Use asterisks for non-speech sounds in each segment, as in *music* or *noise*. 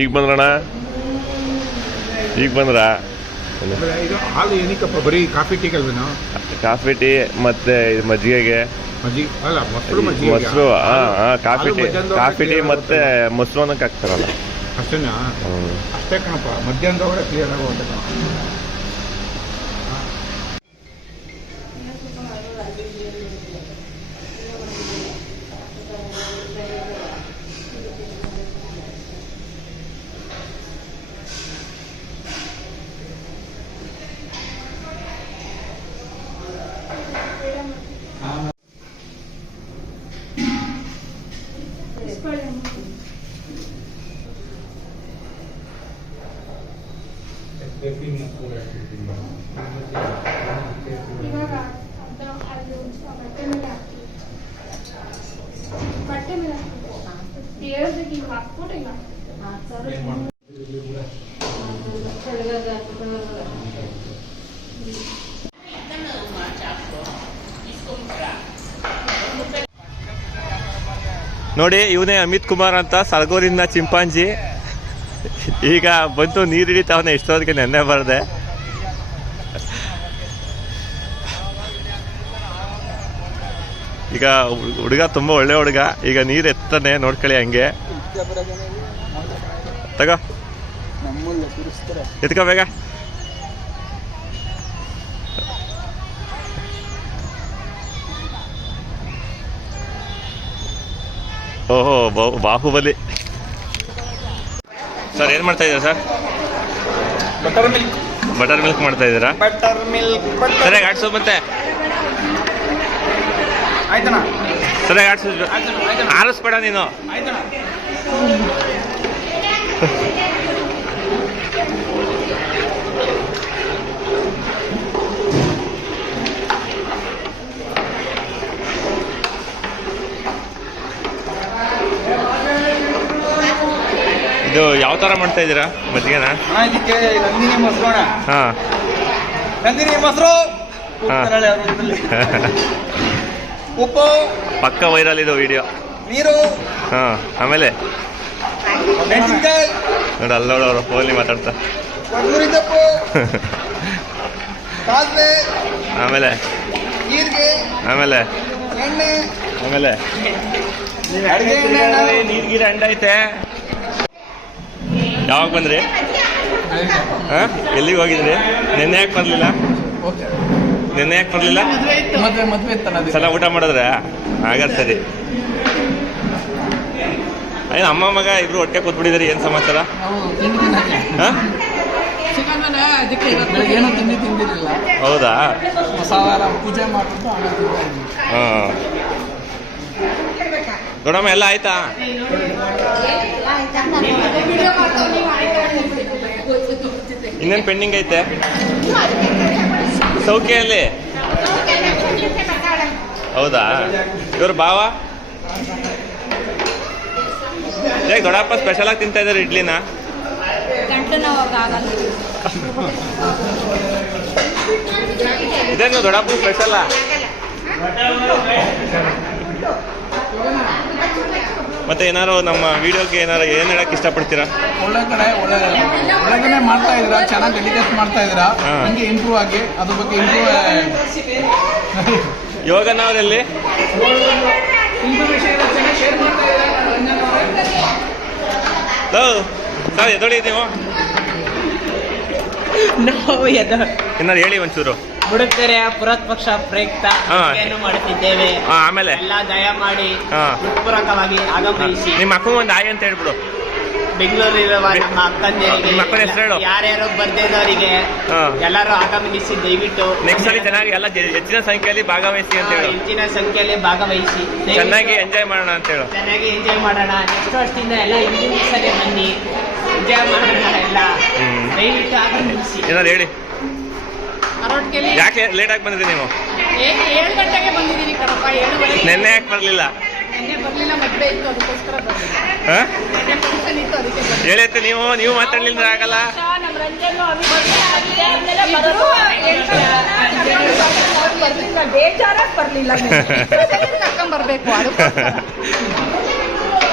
ಈಗ ಬಂದ್ರಣ ಈಗ ಬಂದ್ರ? ಹಾಲು ಏನಕ್ಕಪ್ಪ ಬರೀ ಕಾಫಿ ಟೀ ಕಲ್ವೇನೋ? ಕಾಫಿ ಟೀ ಮತ್ತೆ ಮಜ್ಜಿಗೆಗೆ? ಮೊಸರು ಕಾಫಿ ಟೀ. ಕಾಫಿ ಟೀ ಮತ್ತೆ ಮೊಸರು ಅನ್ನಕ್ಕೆ ಹಾಕ್ತಾರಲ್ಲ. ಅಷ್ಟೇನಾ? ಅಷ್ಟೇ ಕಣಪ್ಪ ಮಧ್ಯಾಹ್ನದವರೆ ಕ್ಲಿಯರ್ ಆಗೋಗುತ್ತೆ Ah, ನೋಡಿ, ಇವನೇ ಅಮಿತ್ ಕುಮಾರ್ ಅಂತ ಸರ್ಗೋರಿಂದ ಚಿಂಪಾಂಜಿ. ಈಗ ಬಂತು ನೀರು ಹಿಡಿತಾವನೆ ಇಷ್ಟೊತ್ತಿಗೆ ನೆನ್ನೆ ಬರದೆ. ಈಗ ಹುಡುಗ ತುಂಬಾ ಒಳ್ಳೆ ಹುಡುಗ. ಈಗ ನೀರು ಎತ್ತಾನೆ ನೋಡ್ಕೊಳ್ಳಿ ಹಂಗೆ. ತಗೋ. ಎತ್ಕೋ ಬೇಗ. ಓಹೋ ಬಾ- ಬಾಹುಬಲಿ. ಸರ್ ಏನು ಮಾಡ್ತಾ ಇದ್ದೀರಾ sir? Butter milk butter milk ಮಾಡ್ತಾ ಇದ್ದೀರಾ? ಬಟರ್ ಮಿಲ್ಕ್ ಸರಿಯಾಗಿ ಆಡ್ಸು ಮತ್ತೆ. ಆಯ್ತಣ್ಣ. ಸರಿಯಾಗಿ ಆಡ್ಸು ಆರಿಸ್ಬೇಡ ನೀನು. ಆಯ್ತಣ್ಣ. ಇದು ಯಾವ ಥರ ಮಾಡ್ತಾ ಇದ್ದೀರಾ? ಮಜ್ಜಿಗೆನ? ಇದಕ್ಕೆ ನಂದಿನಿ ಮೊಸರು ಹಾಂ. ನಂದಿನಿ ಮೊಸರು. ಅವ್ರು *laughs* ಉಪ್ಪು. ಪಕ್ಕ ವೈರಲ್ ಇದು ವಿಡಿಯೋ ನೀರು. ಹಾಂ ಆಮೇಲೆ? ನೋಡಿ ಅಲ್ಲೋಡವರು ಫೋನಲ್ಲಿ ಮಾತಾಡ್ತಾ. *laughs* ಆಮೇಲೆ? ಆಮೇಲೆ? ಆಮೇಲೆ. ನೀರ್ಗೀರ ಅಂಡೈತೆ ಯಾವಾಗ ಬಂದ್ರಿ? ಹಾಂ? ಎಲ್ಲಿಗೆ ಹೋಗಿದ್ರಿ? ನಿನ್ನೆ ಯಾಕೆ ಬರಲಿಲ್ಲ? ನಿನ್ನೆ ಯಾಕೆ ಬರಲಿಲ್ಲ. ಸಲ ಊಟ ಮಾಡಿದ್ರೆ? ಹಾಗಾದ್ರೆ ಸರಿ. ಏನು ಅಮ್ಮ ಮಗ ಇಬ್ರು ಹೊಟ್ಟೆ ಕೂತ್ಬಿಟ್ಟಿದ್ರಿ ಏನು ಸಮಾಚಾರ? ಹಾಂ? ಹೌದಾ? ಹಾಂ. ದೊಡ್ಡಮ್ಮ ಎಲ್ಲ ಆಯ್ತಾ? ಇನ್ನೇನು ಪೆಂಡಿಂಗ್ ಐತೆ? ಸೌಖ್ಯಲ್ಲಿ ಹೌದಾ? ಇವ್ರ ಭಾವ? ಏ ದೊಡ್ಡಪ್ಪ ಸ್ಪೆಷಲ್ ಆಗಿ ತಿಂತಾ ಇದ್ದಾರೆ ಇಡ್ಲಿನ. ಇದೇನು ದೊಡ್ಡಪ್ಪ ಸ್ಪೆಷಲ್ಲ ಮತ್ತೆ ಏನಾರು ನಮ್ಮ ವಿಡಿಯೋಗೆ ಏನಾರು ಏನು ಹೇಳಕ್ ಇಷ್ಟಪಡ್ತೀರಾ? ಒಳ್ಳೆ ಕಡೆ ಒಳ್ಳೆ ಒಳ್ಳೆಗನೆ ಮಾಡ್ತಾ ಇದ್ದೀರಾ ಚೆನ್ನಾಗಿ ಡೆಲಿಕೇಟ್ ಮಾಡ್ತಾ ಇದ್ದೀರಾ ಹಾ. ಹಂಗೆ ಇಂಪ್ರೂವ್ ಆಗಿ ಅದ್ರ ಬಗ್ಗೆ ಇಂಪ್ರೂವ್ ಯೋಗ ನಾವಲ್ಲಿ? ಇನ್ಫಾರ್ಮೇಶನ್ ಶೇರ್ ಮಾಡ್ತಾ ಇದ್ದೀರಾ ಸರ್ ಎದೊಳಿ ನೀವು ನಾವು ಎದ ಏನಾರು ಹೇಳಿ ಒಂಚೂರು. ಬುಡಕೆರೆಯ ಪುರತ್ ಪಕ್ಷ ಪ್ರಯುಕ್ತ ಹಾ. ಏನು ಮಾಡುತ್ತಿದ್ದೇವೆ. ಹಾ ಆಮೇಲೆ? ಎಲ್ಲ ದಯ ಮಾಡಿ ಪೂರಕವಾಗಿ ಆಗಮಿಸಿ. ನಿಮ್ಮ ಅಕ್ಕ ಒಂದು ಆಯ್ ಅಂತ ಹೇಳ್ಬಿಡು. ಬೆಂಗಳೂರಿರುವ ನಮ್ಮ ಅಕ್ಕಂದಿರಿಗೆ ನಿಮ್ಮ ಅಕ್ಕನ ಹೆಸ್ರು ಹೇಳು. ಯಾರ್ಯಾರು ಬರ್ದಿದ್ದವರಿಗೆ ಹಾ. ಎಲ್ಲರೂ ಆಗಮಿಸಿ ದಯವಿಟ್ಟು ನೆಕ್ಸ್ಟ್ ಸಲ ಚೆನ್ನಾಗಿ ಎಲ್ಲ ಜೆ- ಹೆಚ್ಚಿನ ಸಂಖ್ಯೆಯಲ್ಲಿ ಭಾಗವಹಿಸಿ ಅಂತ ಹೇಳಿ. ಹೆಚ್ಚಿನ ಸಂಖ್ಯೆಯಲ್ಲಿ ಭಾಗವಹಿಸಿ. ದಯವಿಟ್ಟು ಚೆನ್ನಾಗಿ ಎಂಜಾಯ್ ಮಾಡೋಣ ಅಂತ ಹೇಳಿ. ಚೆನ್ನಾಗಿ ಎಂಜಾಯ್ ಮಾಡೋಣ. ನೆಕ್ಸ್ಟ್ ವರ್ಷದಿಂದ ಎಲ್ಲ ಇಂಜಿನಿಯರ್ಸ್ ಬನ್ನಿ. ಎಂಜಾಯ್ ಮಾಡೋಣ ಎಲ್ಲ. ಹ್ಮ್. ದಯವಿಟ್ಟು ಆಗಮಿಸಿ. ಏನಾದ್ರು ಹೇಳಿ. ಯಾಕೆ ಲೇಟಾಗಿ ಬಂದಿದ್ದೀನಿ ನೀವು? ಏಳು ಗಂಟೆಗೆ ಕಣಪ್ಪ ಏಳುವರೆ ನೆನ್ನೆ ಯಾಕೆ ಬರಲಿಲ್ಲ? ನೆನ್ನೆ ಬರಲಿಲ್ಲ ಮದುವೆ ಇತ್ತು ಅದಕ್ಕೋಸ್ಕರ ಬರಲಿಲ್ಲ ಹಾಂ? ನೆನ್ನೆ ಫಂಕ್ಷನ್ ಇತ್ತು ಅದಕ್ಕೆ ಬರಲಿಲ್ಲ ಹೇಳೈತೆ ನೀವು ನೀವು ಮಾತಾಡ್ಲಿಲ್ಲ ಆಗಲ್ಲ.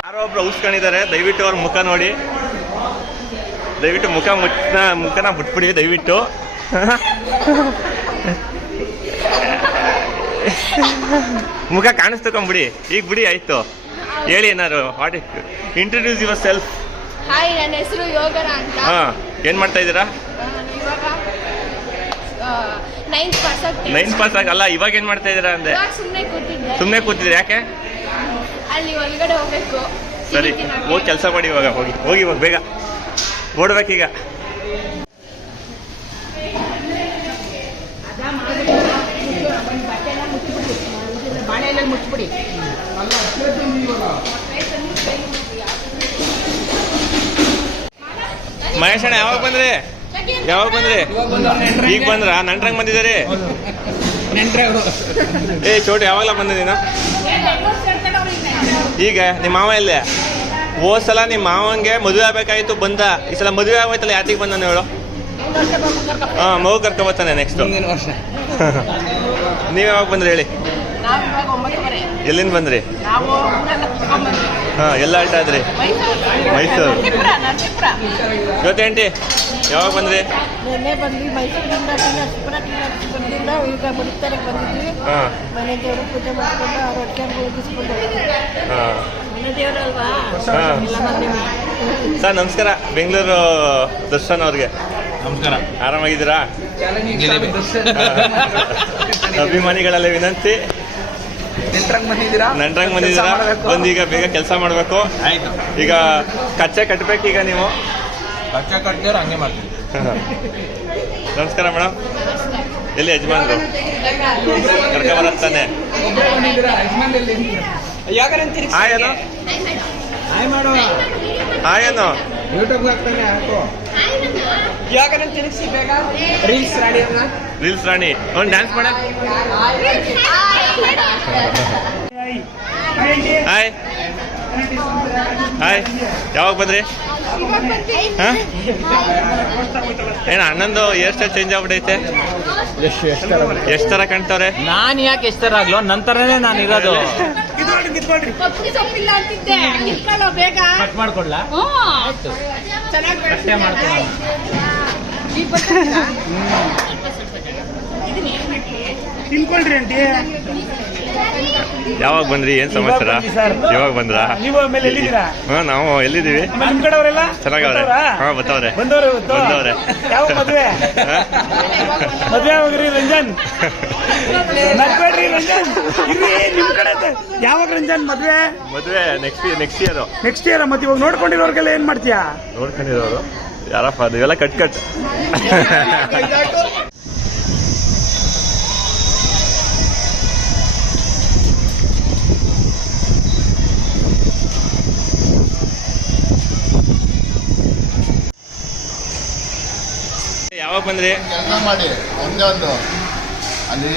ಯಾರೋ ಒಬ್ರು ಉಸ್ಕೊಂಡಿದ್ದಾರೆ ದಯವಿಟ್ಟು ಅವ್ರ ಮುಖ ನೋಡಿ. ದಯವಿಟ್ಟು ಮುಖ ಮುಟ್ಟ ಮುಖನ ಮುಟ್ಬಿಡಿ ದಯವಿಟ್ಟು. ಮುಖ ಕಾಣಿಸ್ತಕೊಂಬಿಡಿ ಈಗ ಬಿಡಿ ಆಯ್ತು. ಹೇಳಿ ಏನಾರು what introduce your self hi ನನ್ನ ಹೆಸರು ಯೋಗನ ಅಂತ. ಹಾ ಏನ್ ಮಾಡ್ತಾ ಇದ್ದೀರಾ? ನಾನು ನೈನ್ ಪಾಸ್ ಆಗಲ್ಲ ಇವಾಗ ಏನ್ ಮಾಡ್ತಾ ಇದ್ದೀರಾ ಅಂದೆ? ಸುಮ್ಮನೆ ಕೂತಿದ್ದೆ. ಸುಮ್ಮನೆ ಕೂತಿದ್ರಿ ಯಾಕೆ? ಅಲ್ಲಿ ಒಳಗಡೆ ಹೋಗ್ಬೇಕು. ಸರಿ ಹೋಗಿ ಕೆಲಸ ಮಾಡಿ ಇವಾಗ ಹೋಗಿ. ಹೋಗಿ ಇವಾಗ ಬೇಗ. ಓಡ್ಬೇಕೀಗ. ಬಾಳೆಯಲ್ಲಿ ಮುಚ್ಚಿಬಿಡಿ. ಮಹೇಶ್ ಅಣ್ಣ ಯಾವಾಗ ಬಂದ್ರಿ? ಯಾವಾಗ ಬಂದ್ರಿ? ಈಗ ಬಂದ್ರ? ನಂಟ್ರಂಗ್ ಬಂದಿದ್ದೀರಿ? ಏ ಚೋಟ ಯಾವಾಗಲ ಬಂದ ನೀನು? ಈಗ ನಿಮ್ಮ ಮಾವ ಎಲ್ಲೇ? ಹೋದ್ ಸಲ ನಿಮ್ಮ ಮಾವಂಗೆ ಮದುವೆ ಆಗ್ಬೇಕಾಯ್ತು ಬಂದ. ಈ ಸಲ ಮದುವೆ ಆಗೋಯ್ತಲ್ಲ ಯಾತಿಗೆ ಬಂದ ಹೇಳು. ಹಾ ಮಗು ಕರ್ಕೊಬತ್ತಾನೆ ನೆಕ್ಸ್ಟ್ *laughs* ನೀವ್ ಯಾವಾಗ ಬಂದ್ರಿ ಹೇಳಿ? ಎಲ್ಲಿಂದ ಬಂದ್ರಿ? ಹಾ ಎಲ್ಲ ಅಲ್ಟ ಆದ್ರಿ? ಮೈಸೂರು. ನರಸೀಪುರ ಆಂಟಿ ಯಾವಾಗ ಬಂದ್ರಿ? ನಿನ್ನೆ ಬಂದ್ವಿ ಮೈಸೂರಿಂದ ಈಗ ಮುಡಿತಾರೆ ಬಂದಿದ್ವಿ. ಮನೆ ದೇವರು ಪೂಜೆ ಮಾಡ್ಕೊಂಡು ಅವ್ರ ಹೊಟ್ಟೆ ಸರ್ ನಮಸ್ಕಾರ. ಬೆಂಗಳೂರು ದರ್ಶನ್ ಅವ್ರಿಗೆ. ನಮಸ್ಕಾರ. ಆರಾಮಾಗಿದ್ದೀರಾ? ಅಭಿಮಾನಿಗಳಲ್ಲಿ ವಿನಂತಿ. ನೆಂಟ್ರಂಗ್ ಬಂದಿದ್ದೀರಾ? ನಂಟ್ರಂಗ್ ಬಂದಿದ್ದೀರಾ? ಬಂದು ಈಗ ಬೇಗ ಕೆಲಸ ಮಾಡಬೇಕು. ಆಯ್ತು. ಈಗ ಕಚ್ಚೆ ಕಟ್ಟಬೇಕು ಈಗ ನೀವು? ಕಚ್ಚೆ ಕಟ್ಟಿದ್ರೆ ಹಂಗೆ ಮಾಡ್ತೀವಿ *laughs* ನಮಸ್ಕಾರ ಮೇಡಮ್. ಎಲ್ಲಿ ಯಜಮಾನ್ರು? ಆಯೇನು ಹಾಯ್ ಮಾಡೋ. ಆಯೇನು ಯೂಟ್ಯೂಬ್ ಹಾಕ್ತಾನೆ ತಿರುಗಿಸಿ ಬೇಗ? ರೀಲ್ಸ್ ರಾಣಿ ರೀಲ್ಸ್ ರಾಣಿ. ಅವ್ನು ಡ್ಯಾನ್ಸ್ ಮಾಡ. ಹಾಯ್ ಹಾಯ್ ಯಾವಾಗ ಬಂದ್ರಿ? ಇವಾಗ ಬಂದೆ. ಏನ ಅಣ್ಣಂದು ಹೇರ್ ಸ್ಟೈಲ್ ಚೇಂಜ್ ಆಗ್ಬಿಟ್ಟೈತೆ ಎಷ್ಟು ತರ ಕಾಣ್ತವ್ರೆ? ನಾನ್ ಯಾಕೆ ಎಷ್ಟರಾಗ್ಲೋ ನಂತರನೇ ನಾನು ಇರೋದು. ಕಟ್ ಮಾಡ್ಕೊಡ್ಲಾ? ಚೆನ್ನಾಗಿ ಕಟ್ಟೆ ಆಂಟಿ. ಯಾವಾಗ ಬಂದ್ರಿ? ಏನ್ ಸಮಾಚಾರ? ಇವಾಗ ಬಂದ್ರ? ನೀವು ಆಮೇಲೆ ಎಲ್ಲಿದ್ದೀರಾ? ಹಾ ನಾವು ಎಲ್ಲಿದ್ದೀವಿ? ನಿಮ್ ಕಡೆಯವರೆಲ್ಲ? ಚೆನ್ನಾಗವ್ರೆ. ಹಾ ಬತ್ತವ್ರೆ ಬಂದವ್ರೆ ಬಂದವ್ರೆ. ಯಾವ ಮದ್ವೆ? ಮದ್ವೆ ಯಾವಾಗ್ರಿ ರಂಜನ್? ನಗ್ಬೇಡ್ರಿ ರಂಜನ್. ಇರ್ರಿ ನಿಮ್ ಕಡೆ ಯಾವಾಗ ರಂಜನ್ ಮದ್ವೆ? ಮದ್ವೆ next next year next year ಮತ್ತೆ ಇವಾಗ ನೋಡ್ಕೊಂಡಿರೋರ್ಗೆಲ್ಲ ಏನ್ ಮಾಡ್ತೀಯಾ? ನೋಡ್ಕೊಂಡಿರೋರು. ಯಾರಪ್ಪ ಅದು ಇವೆಲ್ಲ ಕಟ್ ಕಟ್. ಯಾವಾಗ ಬಂದ್ರಿ? ಕೆಲಸ ಮಾಡಿ ಒಂದೇ ಒಂದು. ಅಲ್ಲಿ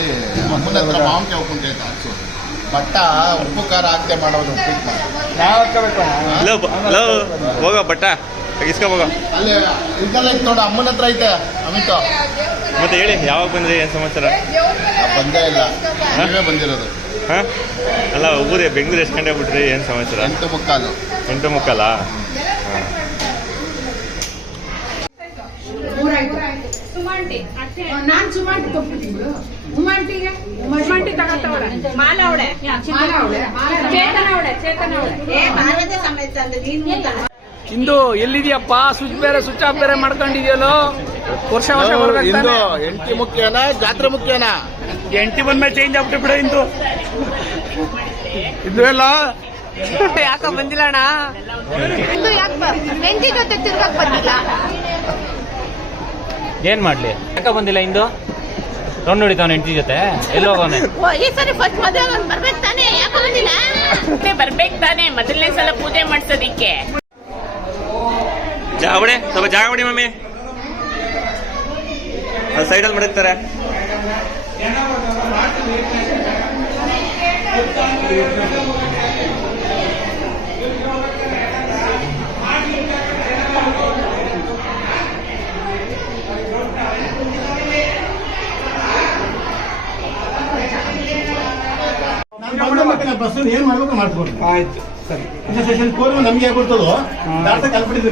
ಅಮ್ಮನ ಹತ್ರ ಮಾವಿನಕಾಯಿ ಹೋಗ್ಕೊಂಡು ಹಾಕ್ಸು ಬಟ್ಟ ಉಪ್ಪು ಖಾರ ಹಾಕ್ತೆ ಮಾಡೋದು ಉಪ್ಪಿಟ್ಟು. ಲವ್ ಲವ್ ಹೋಗೋ ಬಟ್ಟ ಇದೆಲ್ಲ ಐತೆ ಅಮ್ಮನ ಹತ್ರ ಐತೆ ಅಮಿತ. ಮತ್ತೆ ಹೇಳಿ ಯಾವಾಗ ಬಂದ್ರಿ ಏನ್ ಸಮಾಚಾರ? ಆ, ಬಂದೇ ಇಲ್ಲ. ನೀವೇ ಬಂದಿರೋದು. ಹಾ? ಅಲ್ಲ ಊರೇ ಬೆಂಗಳೂರು ಎಷ್ಟು ಗಂಟೆ ಬಿಟ್ರಿ ಏನ್ ಸಮಾಚಾರ? ಎಂಟು ಮುಕ್ಕಾಲು. ಎಂಟು ಮುಕ್ಕಲ್ಲ ಸುಮಾಂಟಿ ನಾನ್ ಸುಮಾಂಟಿ ಕೊಟ್ಬಿಟ್ಟಿದ್ದು ಉಮಾಂಟಿಗೆ ಉಮಾಂಟಿ ತಗೋತವಳೆ ಮಾಲ ಅವಳೆ. ಚೇತನ ಅವಳೆ ಚೇತನ ಅವಳೆ. ಇಂದು ಎಲ್ಲಿದೆಯಪ್ಪ? ಸ್ವಿಚ್ ಬೇರೆ ಸ್ವಿಚ್ ಆಫ್ ಬೇರೆ ಮಾಡ್ಕೊಂಡಿದ್ಯಲ್ಲೋ? ವರ್ಷ ವರ್ಷ ಇಂದು ಎಂಟಿ ಮುಖ್ಯನಾ ಜಾತ್ರೆ ಮುಖ್ಯನ? ಎಂಟಿ ಬಂದ್ಮೇಲೆ ಚೇಂಜ್ ಆಗ್ಬಿಟ್ಟು ಬಿಡ ಇಂದು. ಇದು ಎಲ್ಲ? ಯಾಕ ಬಂದಿಲ್ಲ ಅಣ್ಣ? ಇದು ಯಾಕೆ ಹೆಂಡತಿ ಜೊತೆ ತಿರ್ಗಕ್ ಬಂದಿಲ್ಲ? ಏನ್ ಮಾಡ್ಲಿ? ಯಾಕ ಬಂದಿಲ್ಲ ಇಂದು? ರೌಂಡ್ ಹೊಡಿತಾವನ ಹೆಂಡತಿ ಜೊತೆ. ಎಲ್ಲೋಗವನೆ ಈ ಸರಿ ಫಸ್ಟ್ ಮದುವೆ ಬರ್ಬೇಕು ತಾನೇ? ಯಾಕೆ ಬಂದಿಲ್ಲ? ಬರ್ಬೇಕು ತಾನೆ. ಮೊದಲನೇ ಸಲ ಪೂಜೆ ಮಾಡ್ಸೋದಿಕ್ಕೆ. ಜಾಗ ಬಿಡಿ ಸ್ವಲ್ಪ ಜಾಗ ಬಿಡಿ ಮಮ್ಮಿ. ಅದು ಸೈಡಲ್ಲಿ ಮಡಗ್ತಾರೆ. ಬಸ್ ಏನ್ ಮಾಡ್ಬೇಕು ಮಾಡ್ಬೋದು? ಆಯ್ತು. ಸರಿ ಸ್ಟೇಷನ್ ಕೋರಿ ನಮ್ಗೆ ಕೊಡ್ತದೋ? ಕಲ್ಪಿಟ್ಟಿದ್ವಿ ಕಲ್ಪಿಡಿದ್ವಿ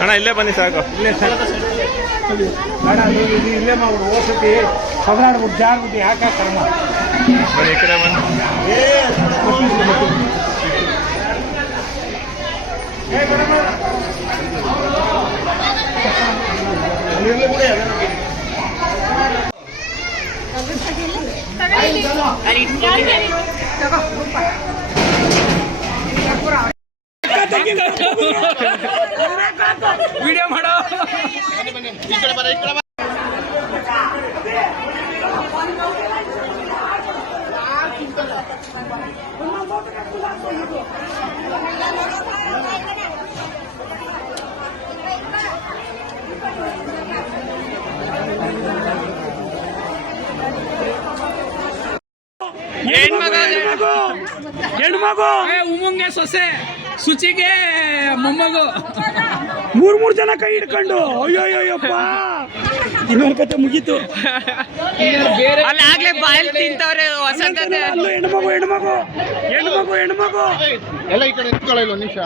ಅಣ್ಣ ಇಲ್ಲೇ ಬನ್ನಿ ಸಾಕು ಇಲ್ಲೇ ಸಾಕು ಅಣ್ಣ ಇಲ್ಲೇ ಮಾಡ್ಬಿಡು ಓಸತಿ ಪದನಾಡ್ಬಿಟ್ಟು ಜಾರ್ಬಿಟ್ಟು ಯಾಕೆ ಕರ್ಮ ಬನ್ನಿ ಈ ಕಡೆ ಬನ್ನಿ ವಿಡಿಯೋ ಮಾಡೋ ಈ ಕಡೆ ಬರ ಈ ಕಡೆ ಬರ. ಹೆಣ್ಮಗು ಹೆಣ್ಮಗು ಉಮ್ಮಂಗೆ ಸೊಸೆ. ಶುಚಿಗೆ ಮೊಮ್ಮಗು. ಮೂರ್ ಮೂರ್ ಜನ ಕೈ ಹಿಡ್ಕೊಂಡು. ಅಯ್ಯೋ ಅಯ್ಯಪ್ಪ ಇನ್ನೊಂದು ಕತೆ ಮುಗೀತು. ಅಲ್ಲಿ ಆಗ್ಲೇ ಬಾಯಲ್ಲಿ ತಿಂತವ್ರೆ ಅಲ್ಲೂ ಹೆಣ್ಮಗು ಹೆಣ್ಮಗು. ಹೆಣ್ಮಗು ಹೆಣ್ಮಗು. ಎಲ್ಲ ಈ ಕಡೆ ನಿಂತ್ಕೊಳ್ಳೋ ನಿಮಿಷ.